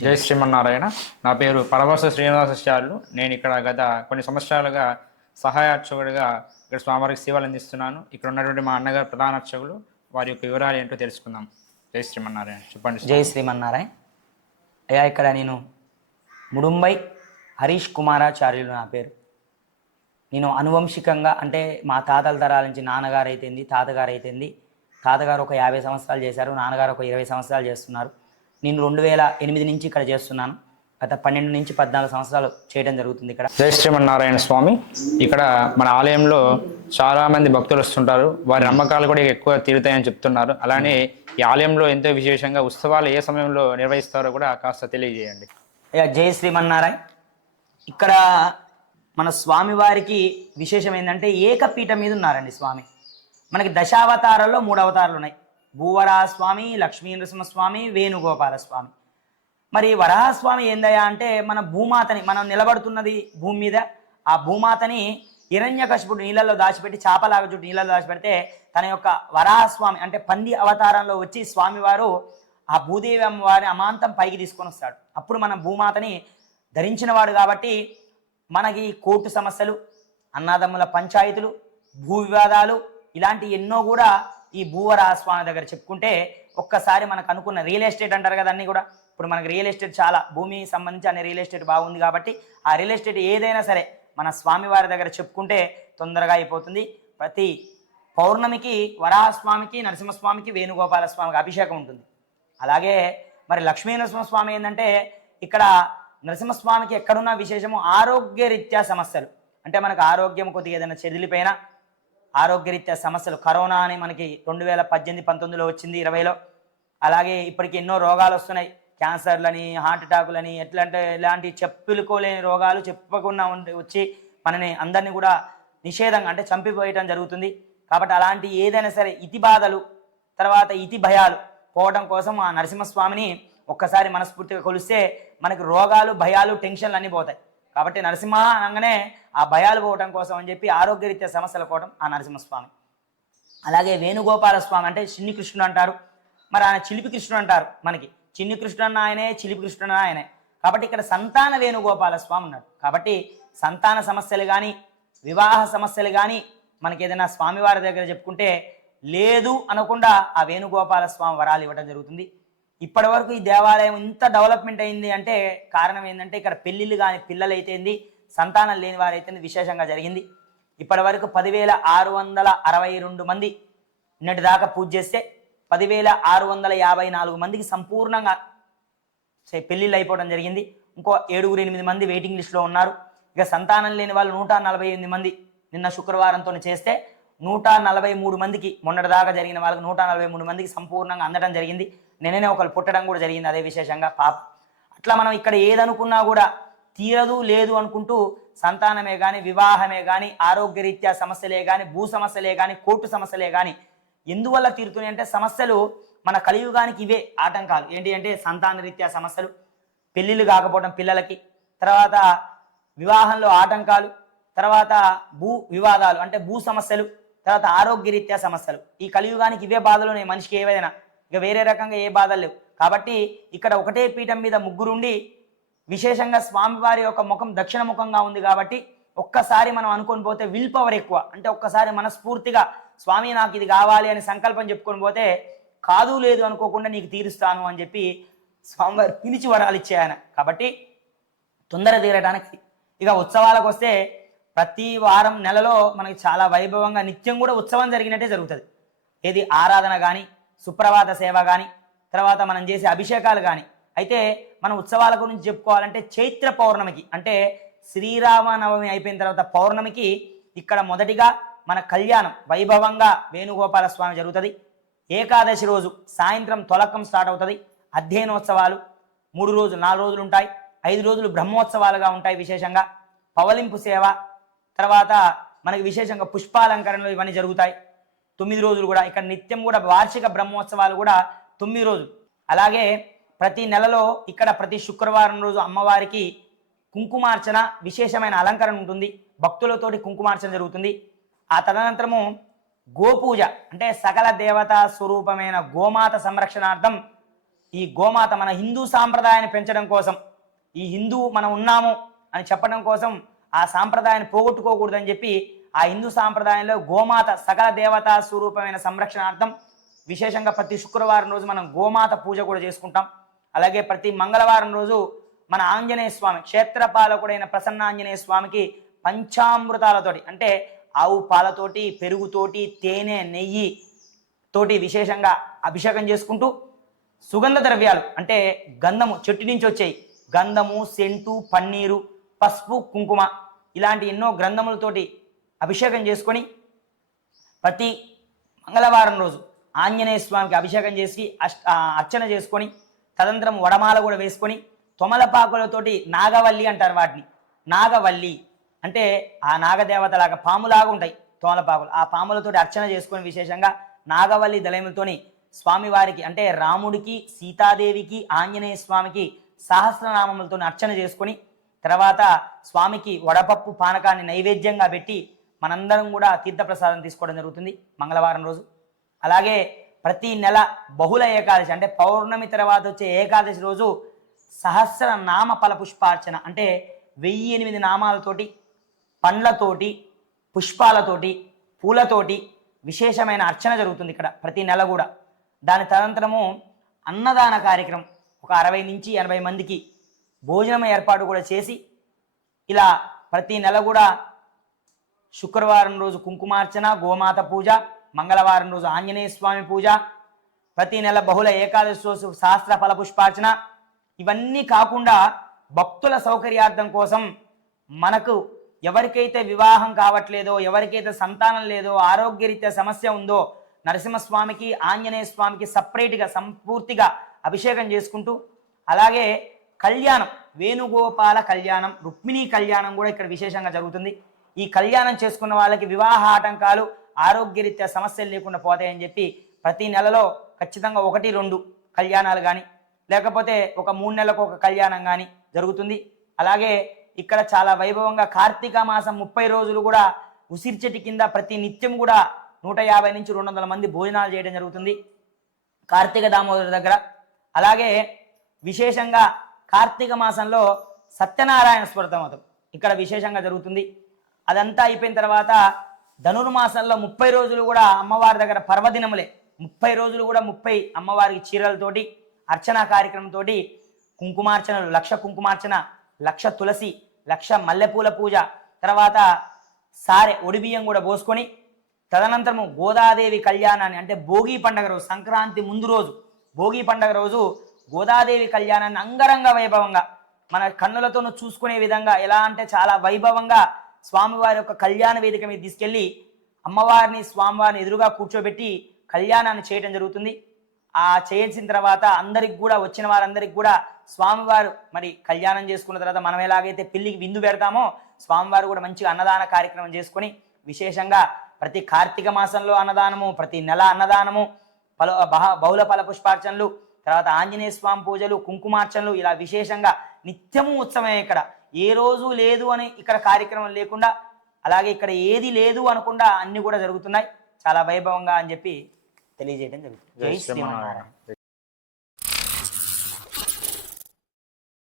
జై శ్రీమన్నారాయణ. నా పేరు పరమహంస శ్రీనివాసాచార్యులు. నేను ఇక్కడ గత కొన్ని సంవత్సరాలుగా సహాయార్చకుడిగా ఇక్కడ స్వామివారికి సేవలు అందిస్తున్నాను. ఇక్కడ ఉన్నటువంటి మా అన్నగారు ప్రధాన అర్చకులు, వారి యొక్క వివరాలు ఏంటో తెలుసుకుందాం. జై శ్రీమన్నారాయణ. చెప్పండి. జై శ్రీమన్నారాయణ. అయ్యా, ఇక్కడ నేను ముడుంబై హరీష్ కుమారాచార్యులు నా పేరు. నేను అనువంశికంగా అంటే మా తాతల తరాల నుంచి నాన్నగారు అయితేంది, తాతగారు అయితేంది. తాతగారు ఒక 50 సంవత్సరాలు చేశారు, నాన్నగారు ఒక 20 సంవత్సరాలు చేస్తున్నారు. నేను 2008 నుంచి ఇక్కడ చేస్తున్నాను. గత 12 నుంచి 14 సంవత్సరాలు చేయడం జరుగుతుంది ఇక్కడ. జై శ్రీమన్నారాయణ స్వామి. ఇక్కడ మన ఆలయంలో చాలా మంది భక్తులు వస్తుంటారు. వారి నమ్మకాలు కూడా ఎక్కువ తీరుతాయని చెప్తున్నారు. అలానే ఈ ఆలయంలో ఎంతో విశేషంగా ఉత్సవాలు ఏ సమయంలో నిర్వహిస్తారో కూడా కాస్త తెలియజేయండి. జై శ్రీమన్నారాయణ. ఇక్కడ మన స్వామివారికి విశేషం ఏంటంటే ఏకపీఠం మీద ఉన్నారండి స్వామి. మనకి దశావతారాల్లో 3 అవతారాలు ఉన్నాయి. భూవరాహస్వామి, లక్ష్మీ నరసింహస్వామి, వేణుగోపాల స్వామి. మరి వరాహస్వామి ఏందయ్యా అంటే మన భూమాతని, మనం నిలబడుతున్నది భూమి మీద, ఆ భూమాతని హిరణ్యకశిపుడు నీళ్ళల్లో దాచిపెట్టి, చాపలాగా చుట్టూ నీళ్ళల్లో దాచిపెడితే తన యొక్క వరాహస్వామి అంటే పంది అవతారంలో వచ్చి స్వామివారు ఆ భూదేవి అమ్మవారిని అమాంతం పైకి తీసుకొని వస్తాడు. అప్పుడు మనం భూమాతని ధరించిన వాడు కాబట్టి మనకి కోర్టు సమస్యలు, అన్నదమ్ముల పంచాయతీలు, భూ వివాదాలు ఇలాంటి ఎన్నో కూడా ఈ భూవరాహస్వామి దగ్గర చెప్పుకుంటే ఒక్కసారి మనకు అనుకున్న రియల్ ఎస్టేట్ అంటారు కదా, అన్నీ కూడా ఇప్పుడు మనకు రియల్ ఎస్టేట్ చాలా భూమి సంబంధించి అనే రియల్ ఎస్టేట్ బాగుంది కాబట్టి ఆ రియల్ ఎస్టేట్ ఏదైనా సరే మన స్వామివారి దగ్గర చెప్పుకుంటే తొందరగా అయిపోతుంది. ప్రతి పౌర్ణమికి వరాహస్వామికి, నరసింహస్వామికి, వేణుగోపాల స్వామికి అభిషేకం ఉంటుంది. అలాగే మరి లక్ష్మీ నరసింహస్వామి ఏంటంటే ఇక్కడ నరసింహస్వామికి ఎక్కడున్న విశేషము ఆరోగ్యరీత్యా సమస్యలు అంటే మనకు ఆరోగ్యం కొద్దిగా ఏదైనా చెదిలిపోయినా ఆరోగ్యరీత్యా సమస్యలు, కరోనా అని మనకి 2018, 19లో వచ్చింది, 20లో. అలాగే ఇప్పటికి ఎన్నో రోగాలు వస్తున్నాయి, క్యాన్సర్లని, హార్ట్ అటాకులని, ఎట్లంటే ఇలాంటి చెప్పుకోలేని రోగాలు చెప్పకుండా వచ్చి మనని అందరినీ కూడా నిషేధంగా అంటే చంపిపోయటం జరుగుతుంది. కాబట్టి అలాంటి ఏదైనా సరే ఇతి బాధలు, తర్వాత ఇతి భయాలు పోవడం కోసం ఆ నరసింహస్వామిని ఒక్కసారి మనస్ఫూర్తిగా కొలిస్తే మనకి రోగాలు, భయాలు, టెన్షన్లు అన్నీ పోతాయి. కాబట్టి నరసింహ అనగానే ఆ భయాలు పోవటం కోసం అని చెప్పి ఆరోగ్యరీత్యా సమస్యలు పోవటం ఆ నరసింహస్వామి. అలాగే వేణుగోపాల స్వామి అంటే చిన్ని కృష్ణుడు అంటారు, మరి ఆయన చిలిపి కృష్ణుడు అంటారు. మనకి చిన్ని కృష్ణుడు ఆయనే, చిలిపి కృష్ణుడు ఆయనే. కాబట్టి ఇక్కడ సంతాన వేణుగోపాల స్వామి ఉన్నాడు. కాబట్టి సంతాన సమస్యలు కానీ, వివాహ సమస్యలు కానీ మనకి ఏదైనా స్వామివారి దగ్గర చెప్పుకుంటే లేదు అనకుండా ఆ వేణుగోపాల స్వామి వరాలు ఇవ్వడం జరుగుతుంది. ఇప్పటి వరకు ఈ దేవాలయం ఇంత డెవలప్మెంట్ అయింది అంటే కారణం ఏంటంటే ఇక్కడ పెళ్ళిళ్ళు కానీ, పిల్లలు అయితేంది, సంతానం లేని వారైతే విశేషంగా జరిగింది. ఇప్పటి వరకు 10,662 మంది నిన్నటి దాకా పూజ చేస్తే 10,654 మందికి సంపూర్ణంగా పెళ్ళిళ్ళు అయిపోవడం జరిగింది. ఇంకో 7-8 మంది వెయిటింగ్ లిస్టులో ఉన్నారు. ఇక సంతానం లేని వాళ్ళు 148 మంది నిన్న శుక్రవారంతో చేస్తే 143 మందికి, మొన్నటి దాకా జరిగిన వాళ్ళకి 143 మందికి సంపూర్ణంగా అందడం జరిగింది. నేనే ఒకరు పుట్టడం కూడా జరిగింది, అదే విశేషంగా పాప. అట్లా మనం ఇక్కడ ఏదనుకున్నా కూడా తీరదు లేదు అనుకుంటూ సంతానమే కానీ, వివాహమే కానీ, ఆరోగ్యరీత్యా సమస్యలే కానీ, భూ సమస్యలే కానీ, కోర్టు సమస్యలే కానీ ఎందువల్ల తీరుతున్నాయి అంటే సమస్యలు మన కలియుగానికి ఇవే ఆటంకాలు. ఏంటి అంటే సంతాన రీత్యా సమస్యలు, పెళ్ళిళ్ళు కాకపోవడం పిల్లలకి, తర్వాత వివాహంలో ఆటంకాలు, తర్వాత భూ వివాదాలు అంటే భూ సమస్యలు, తర్వాత ఆరోగ్యరీత్యా సమస్యలు. ఈ కలియుగానికి ఇవే బాధలు ఉన్నాయి మనిషికి, ఏవైనా ఇక వేరే రకంగా ఏ బాధలు లేవు. కాబట్టి ఇక్కడ ఒకటే పీఠం మీద ముగ్గురుండి విశేషంగా స్వామివారి యొక్క ముఖం దక్షిణ ముఖంగా ఉంది కాబట్టి ఒక్కసారి మనం అనుకొని పోతే విల్ పవర్ ఎక్కువ. అంటే ఒక్కసారి మనస్ఫూర్తిగా స్వామి నాకు ఇది కావాలి అని సంకల్పం చెప్పుకొని పోతే కాదు లేదు అనుకోకుండా నీకు తీరుస్తాను అని చెప్పి స్వామివారి పిలిచి వరాలు ఇచ్చాయన. కాబట్టి తొందర తీరడానికి ఇక ఉత్సవాలకు వస్తే ప్రతి వారం నెలలో మనకి చాలా వైభవంగా నిత్యం కూడా ఉత్సవం జరిగినట్టే జరుగుతుంది. ఏది ఆరాధన కానీ, సుప్రభాత సేవ కానీ, తర్వాత మనం చేసే అభిషేకాలు కానీ. అయితే మనం ఉత్సవాల గురించి చెప్పుకోవాలంటే చైత్ర పౌర్ణమికి అంటే శ్రీరామనవమి అయిపోయిన తర్వాత పౌర్ణమికి ఇక్కడ మొదటిగా మన కళ్యాణం వైభవంగా వేణుగోపాల స్వామి జరుగుతుంది. ఏకాదశి రోజు సాయంత్రం తొలకం స్టార్ట్ అవుతుంది. అధ్యయనోత్సవాలు 3 రోజులు 4 రోజులు ఉంటాయి. 5 రోజులు బ్రహ్మోత్సవాలుగా ఉంటాయి. విశేషంగా పవలింపు సేవ, తర్వాత మనకి విశేషంగా పుష్పాలంకరణలు ఇవన్నీ జరుగుతాయి. 9 రోజులు కూడా ఇక్కడ నిత్యం కూడా వార్షిక బ్రహ్మోత్సవాలు కూడా 9 రోజులు. అలాగే ప్రతి నెలలో ఇక్కడ ప్రతి శుక్రవారం రోజు అమ్మవారికి కుంకుమార్చన, విశేషమైన అలంకరణ ఉంటుంది. భక్తులతోటి కుంకుమార్చన జరుగుతుంది. ఆ తదనంతరము గోపూజ అంటే సకల దేవతా స్వరూపమైన గోమాత సంరక్షణార్థం ఈ గోమాత మన హిందూ సాంప్రదాయాన్ని పెంచడం కోసం, ఈ హిందూ మనం ఉన్నాము అని చెప్పడం కోసం ఆ సాంప్రదాయాన్ని పోగొట్టుకోకూడదని చెప్పి ఆ హిందూ సాంప్రదాయంలో గోమాత సకల దేవతా స్వరూపమైన సంరక్షణార్థం విశేషంగా ప్రతి శుక్రవారం రోజు మనం గోమాత పూజ కూడా చేసుకుంటాం. అలాగే ప్రతి మంగళవారం రోజు మన ఆంజనేయ స్వామి క్షేత్రపాలకుడైన ప్రసన్నాంజనేయ స్వామికి పంచామృతాలతోటి అంటే ఆవు పాలతోటి, పెరుగుతోటి, తేనె, నెయ్యి తోటి విశేషంగా అభిషేకం చేసుకుంటూ సుగంధ ద్రవ్యాలు అంటే గంధము చెట్టు నుంచి వచ్చాయి, గంధము, సెంటు, పన్నీరు, పసుపు, కుంకుమ ఇలాంటి ఎన్నో గ్రంథములతోటి అభిషేకం చేసుకొని ప్రతి మంగళవారం రోజు ఆంజనేయ స్వామికి అభిషేకం చేసి అర్చన చేసుకొని తదనంతరం వడమాల కూడా వేసుకొని తొమలపాకులతోటి నాగవల్లి అంటారు వాటిని. నాగవల్లి అంటే ఆ నాగదేవతలాగా పాములాగా ఉంటాయి తోమలపాకులు, ఆ పాములతోటి అర్చన చేసుకొని విశేషంగా నాగవల్లి దళములతోని స్వామివారికి అంటే రాముడికి, సీతాదేవికి, ఆంజనేయ స్వామికి సహస్రనామములతో అర్చన చేసుకొని తర్వాత స్వామికి వడపప్పు పానకాన్ని నైవేద్యంగా పెట్టి మనందరం కూడా తీర్థప్రసాదం తీసుకోవడం జరుగుతుంది మంగళవారం రోజు. అలాగే ప్రతి నెల బహుళ ఏకాదశి అంటే పౌర్ణమి తర్వాత వచ్చే ఏకాదశి రోజు సహస్రనామ ఫల పుష్పార్చన అంటే 1008 నామాలతోటి, పండ్లతోటి, పుష్పాలతోటి, పూలతోటి విశేషమైన అర్చన జరుగుతుంది ఇక్కడ ప్రతి నెల కూడా. దాని తదనంతరము అన్నదాన కార్యక్రమం ఒక 60 నుంచి 80 మందికి భోజనం ఏర్పాటు కూడా చేసి ఇలా ప్రతి నెల కూడా శుక్రవారం రోజు కుంకుమార్చన, గోమాత పూజ, మంగళవారం రోజు ఆంజనేయ స్వామి పూజ, ప్రతి నెల బహుళ ఏకాదశి రోజు సహస్ర ఫల పుష్పార్చన. ఇవన్నీ కాకుండా భక్తుల సౌకర్యార్థం కోసం మనకు ఎవరికైతే వివాహం కావట్లేదో, ఎవరికైతే సంతానం లేదో, ఆరోగ్యరీత్యా సమస్య ఉందో నరసింహస్వామికి, ఆంజనేయ స్వామికి సపరేట్గా సంపూర్తిగా అభిషేకం చేసుకుంటూ అలాగే కళ్యాణం, వేణుగోపాల కళ్యాణం, రుక్మిణీ కళ్యాణం కూడా ఇక్కడ విశేషంగా జరుగుతుంది. ఈ కళ్యాణం చేసుకున్న వాళ్ళకి వివాహ ఆటంకాలు, ఆరోగ్యరీత్యా సమస్యలు లేకుండా పోతాయని చెప్పి ప్రతి నెలలో ఖచ్చితంగా 1-2 కళ్యాణాలు కానీ లేకపోతే ఒక 3 నెలలకు ఒక కళ్యాణం కానీ జరుగుతుంది. అలాగే ఇక్కడ చాలా వైభవంగా కార్తీక మాసం 30 రోజులు కూడా ఉసిరి చెట్టు కింద ప్రతి నిత్యం కూడా 150 నుంచి 200 మంది భోజనాలు చేయడం జరుగుతుంది కార్తీక దామోదరు దగ్గర. అలాగే విశేషంగా కార్తీక మాసంలో సత్యనారాయణ స్మృతం ఇక్కడ విశేషంగా జరుగుతుంది. అదంతా అయిపోయిన తర్వాత ధనుర్మాసంలో 30 రోజులు కూడా అమ్మవారి దగ్గర పర్వదినములే 30 రోజులు కూడా 30 అమ్మవారికి చీరలతోటి అర్చనా కార్యక్రమంతో కుంకుమార్చనలు, 1,00,000 కుంకుమార్చన, 1,00,000 తులసి, 1,00,000 మల్లెపూల పూజ, తర్వాత సారె ఒడిబియ్యం కూడా పోసుకొని తదనంతరము గోదాదేవి కళ్యాణాన్ని అంటే భోగి పండుగ రోజు, సంక్రాంతి ముందు రోజు భోగి పండుగ రోజు గోదాదేవి కళ్యాణాన్ని అంగరంగ వైభవంగా మన కన్నులతో చూసుకునే విధంగా ఎలా అంటే చాలా వైభవంగా స్వామివారి యొక్క కళ్యాణ వేదిక మీద తీసుకెళ్ళి అమ్మవారిని, స్వామివారిని ఎదురుగా కూర్చోబెట్టి కళ్యాణాన్ని చేయడం జరుగుతుంది. ఆ చేసిన తర్వాత అందరికి కూడా వచ్చిన వారందరికి కూడా స్వామివారు మరి కళ్యాణం చేసుకున్న తర్వాత మనం ఎలాగైతే పెళ్లికి విందు పెడతామో స్వామివారు కూడా మంచిగా అన్నదాన కార్యక్రమం చేసుకొని విశేషంగా ప్రతి కార్తీక మాసంలో అన్నదానము, ప్రతి నెల అన్నదానము, బహుళ ఫల పుష్పార్చనలు, తర్వాత ఆంజనేయ స్వామి పూజలు, కుంకుమార్చనలు ఇలా విశేషంగా నిత్యము ఉత్సవమే. ఇక్కడ ఏ రోజు లేదు అని ఇక్కడ కార్యక్రమం లేకుండా అలాగే ఇక్కడ ఏది లేదు అనకుండా అన్ని కూడా జరుగుతున్నాయి చాలా వైభవంగా అని చెప్పి తెలియజేయడం జరుగుతుంది. జై శ్రీమన్నారాయణ.